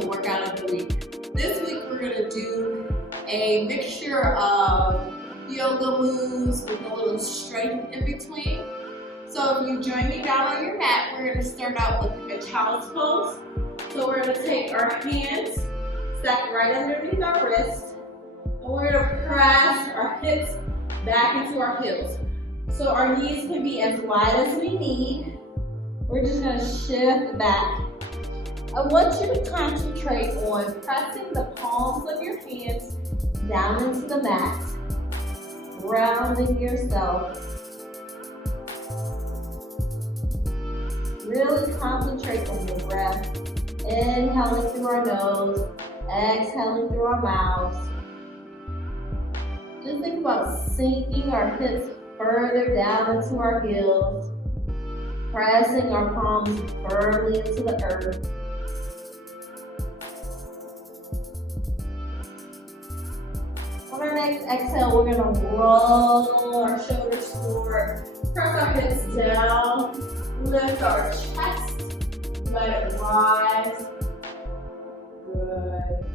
the workout of the week. This week we're gonna do a mixture of yoga moves with a little strength in between. So if you join me down on your mat, we're gonna start out with a child's pose. So we're gonna take our hands, stack right underneath our wrist, and we're gonna press our hips back into our heels. So our knees can be as wide as we need. We're just gonna shift back. I want you to concentrate on pressing the palms of your hands down into the mat, grounding yourself. Really concentrate on your breath. Inhaling through our nose, exhaling through our mouths. Just think about sinking our hips further down into our heels, pressing our palms firmly into the earth. On our next exhale, we're going to roll our shoulders forward, press our hips down, lift our chest, let it rise. Good.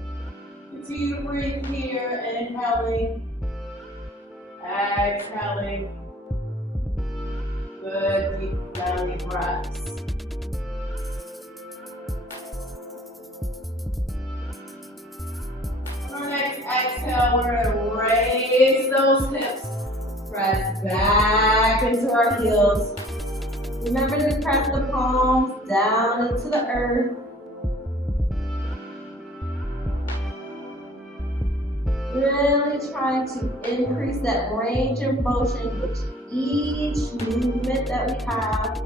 Continue to breathe here, inhaling, exhaling. Good, deep belly breaths. On our next exhale, we're going to raise those hips, press back into our heels. Remember to press the palms down into the earth. Really trying to increase that range of motion with each movement that we have.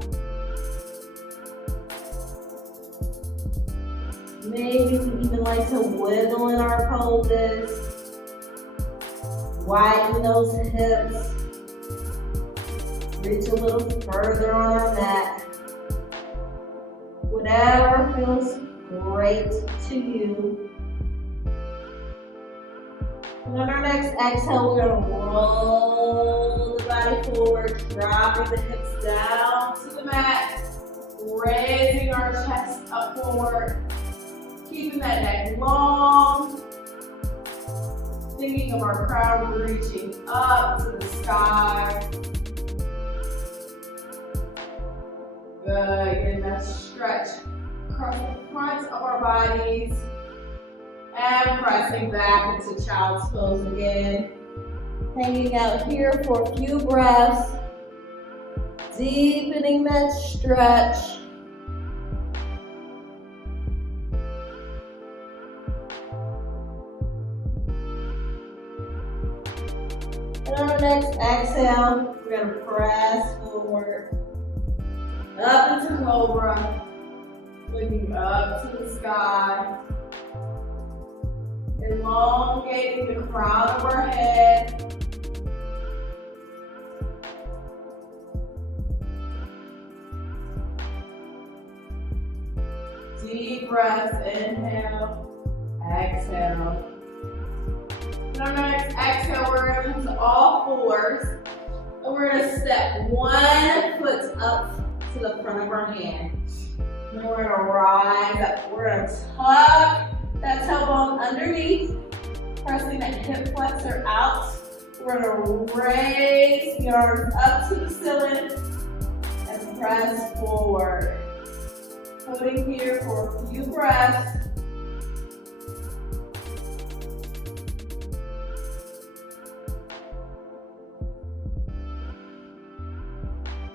Maybe we even like to wiggle in our poses. Widen those hips. Reach a little further on our mat. Whatever feels great to you. And on our next exhale, we're going to roll the body forward, dropping the hips down to the mat, raising our chest up forward, keeping that neck long, thinking of our crown reaching up to the sky. Good, getting that stretch across the front of our bodies. And pressing back into child's pose again. Hanging out here for a few breaths. Deepening that stretch. And on our next exhale, we're going to press forward. Up into cobra. Looking up to the sky. Elongating the crown of our head. Deep breaths, inhale, exhale. And on our next exhale, we're going to come to all fours. And we're going to step one foot up to the front of our hand. And we're going to rise up. We're going to tuck that tailbone underneath, pressing that hip flexor out. We're going to raise the arms up to the ceiling and press forward. Holding here for a few breaths.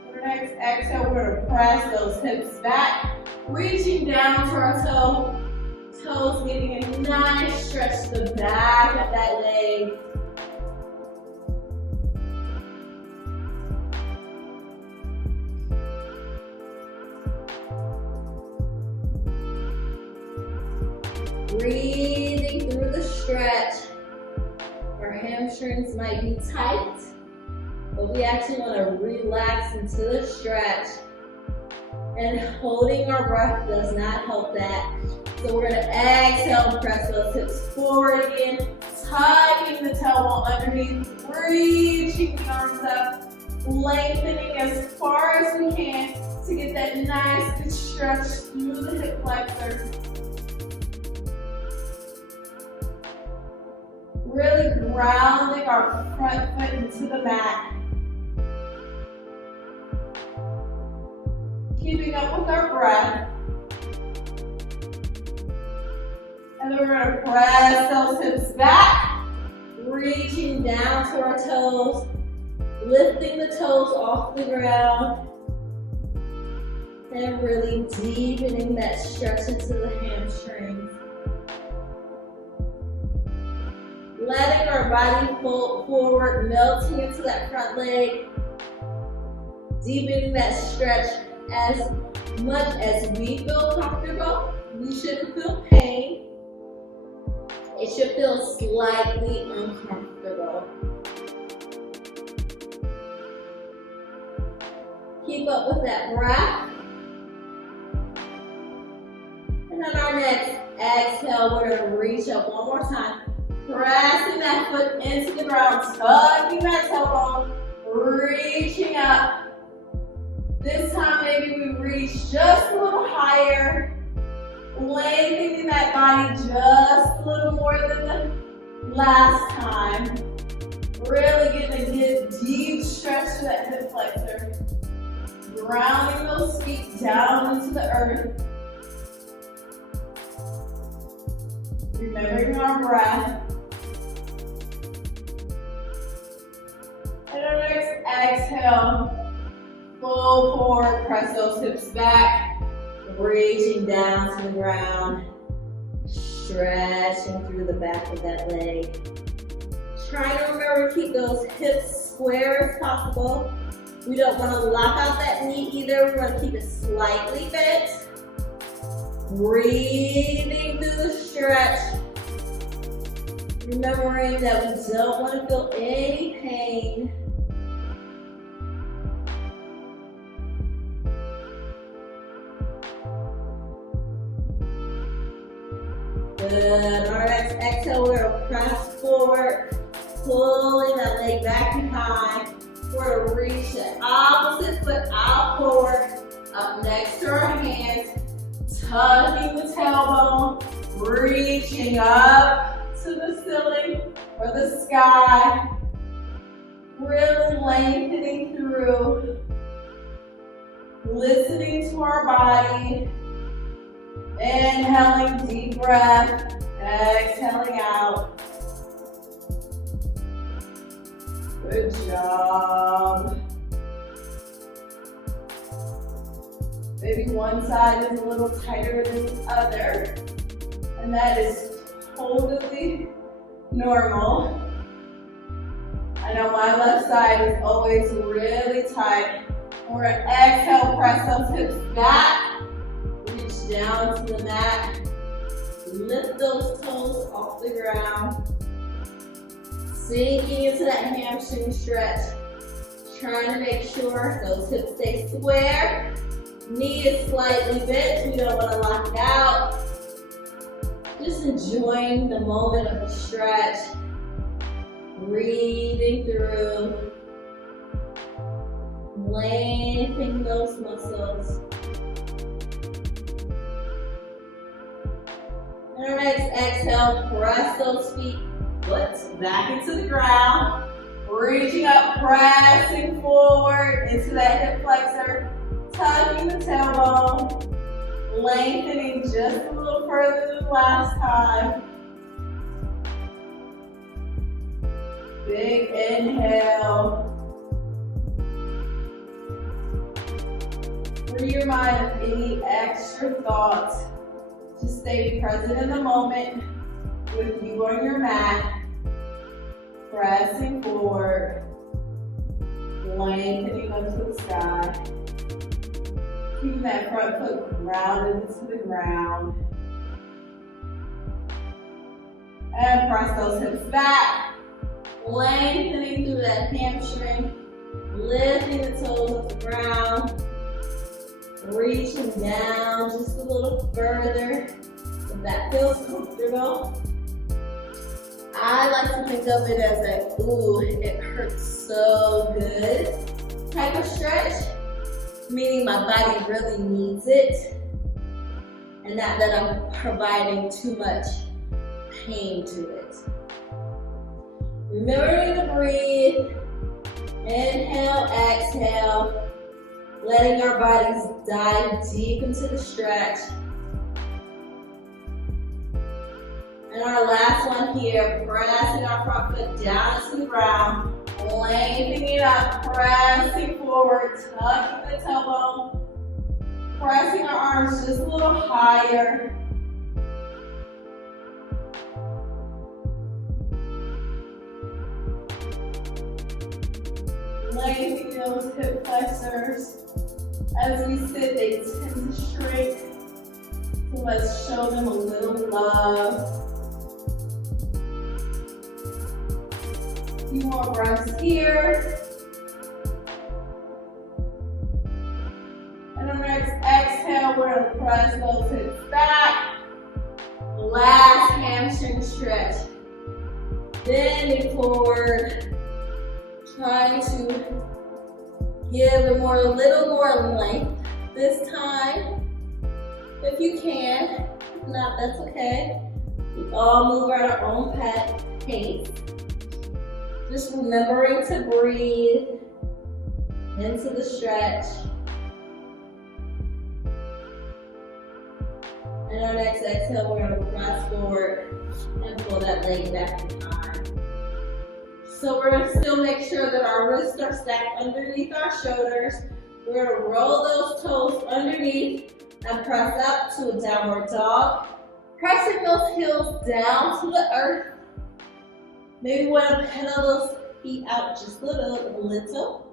For the next exhale, we're going to press those hips back, reaching down to our toes, getting a nice stretch to the back of that leg. Breathing through the stretch. Our hamstrings might be tight, but we actually want to relax into the stretch. And holding our breath does not help that. So we're going to exhale and press those hips forward again, tucking the tailbone underneath, reaching the arms up, lengthening as far as we can to get that nice good stretch through the hip flexor. Really grounding our front foot into the mat. Keeping up with our breath. And then we're going to press those hips back, reaching down to our toes, lifting the toes off the ground, and really deepening that stretch into the hamstrings. Letting our body fold forward, melting into that front leg, deepening that stretch as much as we feel comfortable. We shouldn't feel pain. It should feel slightly uncomfortable. Keep up with that breath. And on our next exhale, we're going to reach up one more time. Pressing that foot into the ground, tucking that tailbone, reaching up. This time maybe we reach just a little higher, lengthening that body just a little more than the last time. Really getting a good deep stretch to that hip flexor. Grounding those feet down into the earth. Remembering our breath. And our next exhale, fold forward, press those hips back, reaching down to the ground, stretching through the back of that leg. Try to remember to keep those hips square as possible. We don't want to lock out that knee either. We want to keep it slightly bent. Breathing through the stretch. Remembering that we don't want to feel any pain. Good. Our next exhale, we're going to press forward, pulling that leg back behind. We're going to reach the opposite foot out forward, up next to our hands, tucking the tailbone, reaching up to the ceiling or the sky. Really lengthening through, listening to our body. Inhaling, deep breath, exhaling out. Good job. Maybe one side is a little tighter than the other, and that is totally normal. I know my left side is always really tight. We're gonna exhale, press those hips back. Down to the mat, lift those toes off the ground, sinking into that hamstring stretch, trying to make sure those hips stay square, knee is slightly bent, we don't want to lock it out, just enjoying the moment of the stretch, breathing through, lengthening those muscles. And our next exhale, press those feet, foot back into the ground. Reaching up, pressing forward into that hip flexor, tucking the tailbone, lengthening just a little further than last time. Big inhale. Free your mind of any extra thoughts. Just stay present in the moment with you on your mat, pressing forward, lengthening up to the sky, keeping that front foot grounded into the ground, and press those hips back, lengthening through that hamstring, lifting the toes off the ground, reaching down just a little further, if that feels comfortable. I like to think of it as a, ooh, it hurts so good type of stretch, meaning my body really needs it, and not that I'm providing too much pain to it. Remembering to breathe. Inhale, exhale. Letting our bodies dive deep into the stretch. And our last one here, pressing our front foot down to the ground, lengthening it up, pressing forward, tucking the tailbone, pressing our arms just a little higher. Lengthening those hip flexors. As we sit, they tend to shrink. So let's show them a little love. A few more breaths here. And on our next exhale, we're going to press those hips back. Last hamstring stretch. Bending forward. Trying to give a little more length this time, if you can. If not, that's okay. We all move at our own pace. Just remembering to breathe into the stretch. And our next exhale, we're going to press forward and pull that leg back in time. So we're going to still make sure that our wrists are stacked underneath our shoulders. We're going to roll those toes underneath and press up to a downward dog. Pressing those heels down to the earth. Maybe want to pedal those feet out just a little.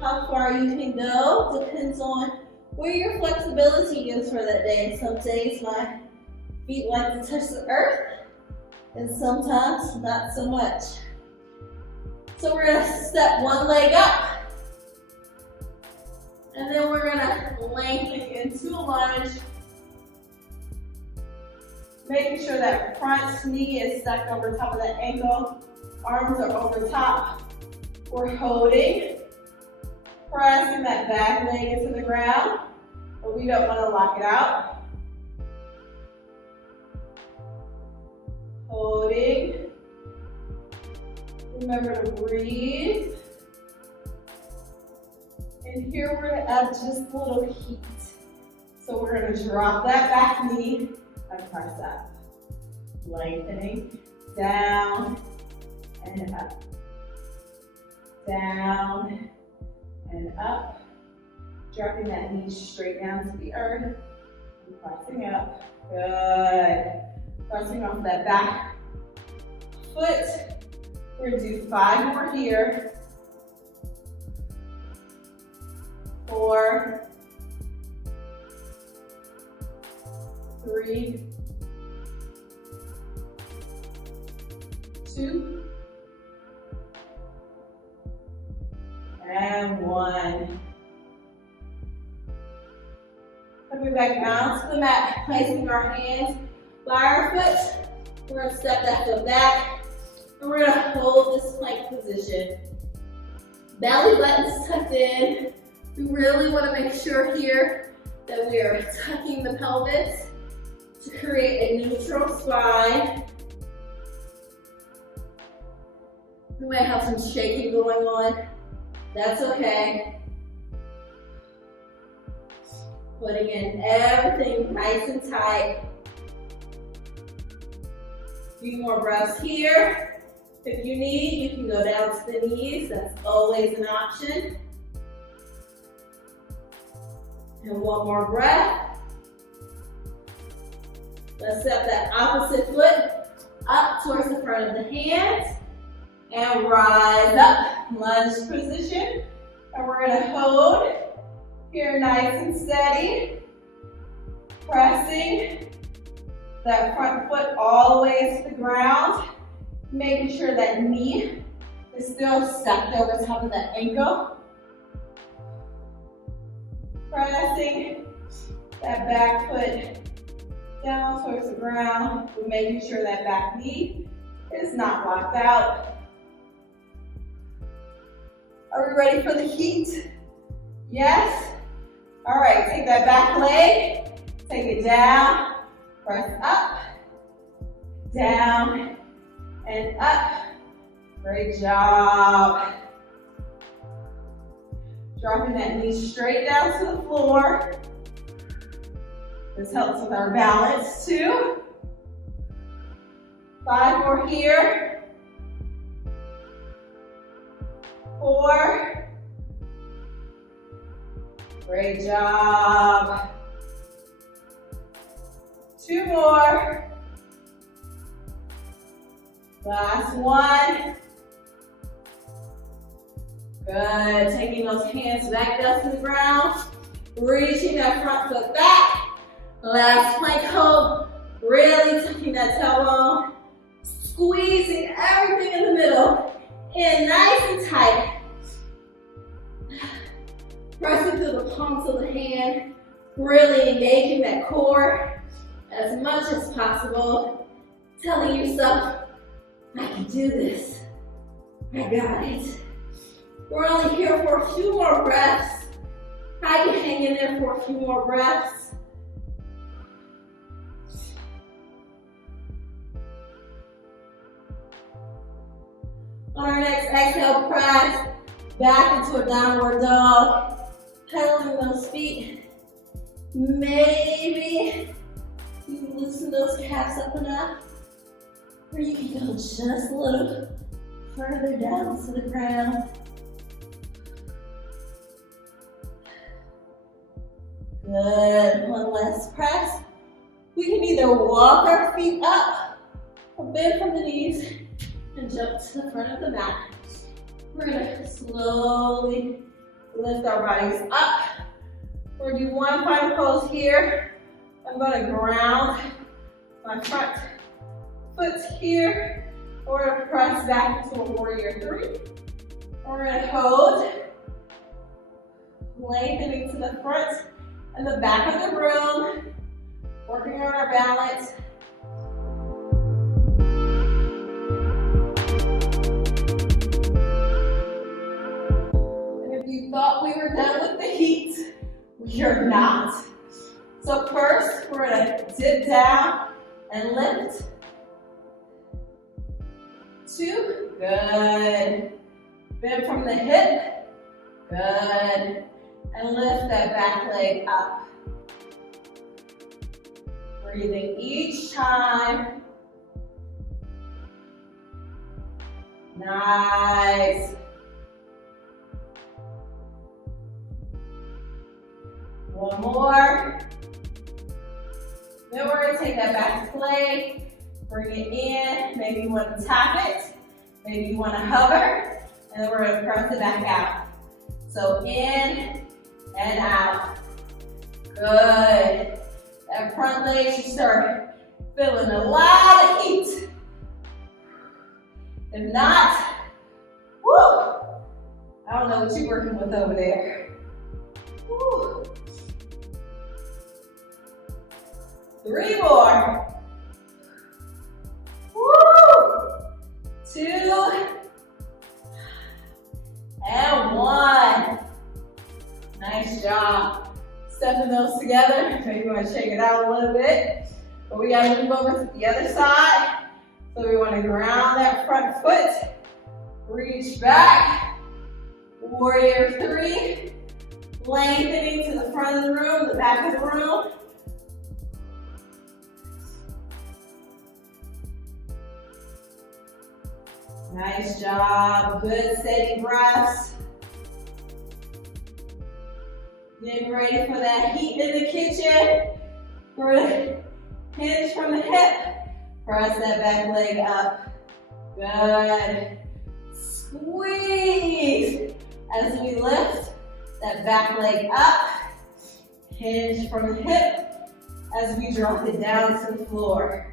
How far you can go depends on where your flexibility is for that day. Some days my feet like to touch the earth, and sometimes not so much. So we're gonna step one leg up, and then we're gonna lengthen into a lunge, making sure that front knee is stacked over top of that ankle. Arms are over top. We're holding, pressing that back leg into the ground, but we don't want to lock it out. Holding. Remember to breathe. And here we're going to add just a little heat. So we're going to drop that back knee and press up. Lengthening down and up. Down and up. Dropping that knee straight down to the earth. And pressing up. Good. Pressing off that back foot. We're going to do 5 more here. 4, 3, 2, and 1. Coming back down to the mat, placing our hands by our foot. We're going to step that foot back, and we're going to hold this plank position. Belly button's tucked in. We really want to make sure here that we are tucking the pelvis to create a neutral spine. We might have some shaking going on. That's okay. Putting in everything nice and tight. A few more breaths here. If you need, you can go down to the knees. That's always an option. And one more breath. Let's step that opposite foot up towards the front of the hands. And rise up, lunge position. And we're going to hold here nice and steady. Pressing that front foot all the way to the ground. Making sure that knee is still stacked over top of that ankle. Pressing that back foot down towards the ground. We're making sure that back knee is not locked out. Are we ready for the heat? Yes? All right, take that back leg, take it down, press up, down, and up. Great job. Dropping that knee straight down to the floor. This helps with our balance too. 5 more here. 4. Great job. 2 more. Last one. Good. Taking those hands back down to the ground. Reaching that front foot back. Last plank hold. Really tucking that tailbone. Squeezing everything in the middle in nice and tight. Pressing through the palms of the hand. Really engaging that core as much as possible. Telling yourself, I can do this. I got it. We're only here for a few more breaths. I can hang in there for a few more breaths. On our next exhale, press back into a downward dog. Pedaling those feet. Maybe you loosen those calves up enough, or you can go just a little further down to the ground. Good. One last press. We can either walk our feet up or bend from the knees and jump to the front of the mat. We're going to slowly lift our bodies up. We're going to do one final pose here. I'm going to ground my front foot here. We're going to press back into a warrior 3. We're going to hold, lengthening to the front and the back of the room, working on our balance. And if you thought we were done with the heat, we are not. So first, we're gonna dip down and lift. 2, good. Bend from the hip, good. And lift that back leg up. Breathing each time. Nice. One more. Then we're going to take that back leg, bring it in. Maybe you want to tap it. Maybe you want to hover. And then we're going to press it back out. So in and out. Good. That front leg should start feeling a lot of heat. If not, woo, I don't know what you're working with over there. Woo. 3 more. Woo. 2 and 1. Nice job. Stepping those together. Maybe you want to shake it out a little bit. But we got to move over to the other side. So we want to ground that front foot. Reach back. Warrior 3. Lengthening to the front of the room, the back of the room. Nice job. Good steady breaths. Getting ready for that heat in the kitchen. We're gonna hinge from the hip. Press that back leg up. Good. Squeeze as we lift that back leg up. Hinge from the hip as we drop it down to the floor.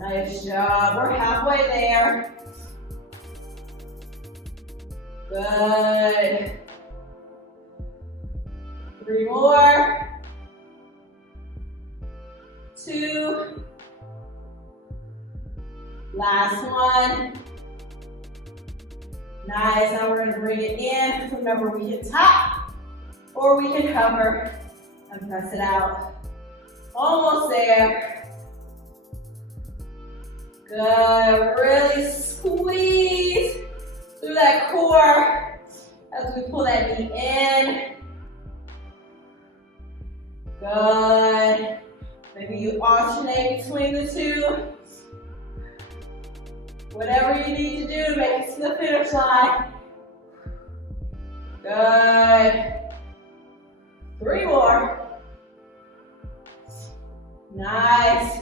Nice job. We're halfway there. Good. 3 more. 2. Last one. Nice. Now we're going to bring it in. Remember, we can tap or we can hover and press it out. Almost there. 1 more. Good, really squeeze through that core as we pull that knee in. Good. Maybe you alternate between the two. Whatever you need to do to make it to the finish line. Good. 3 more. Nice.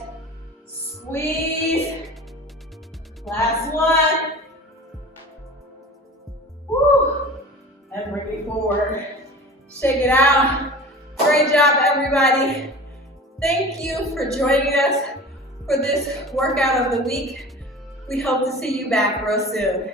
Squeeze. Last one. Woo. And bring it forward. Shake it out. Great job, everybody. Thank you for joining us for this workout of the week. We hope to see you back real soon.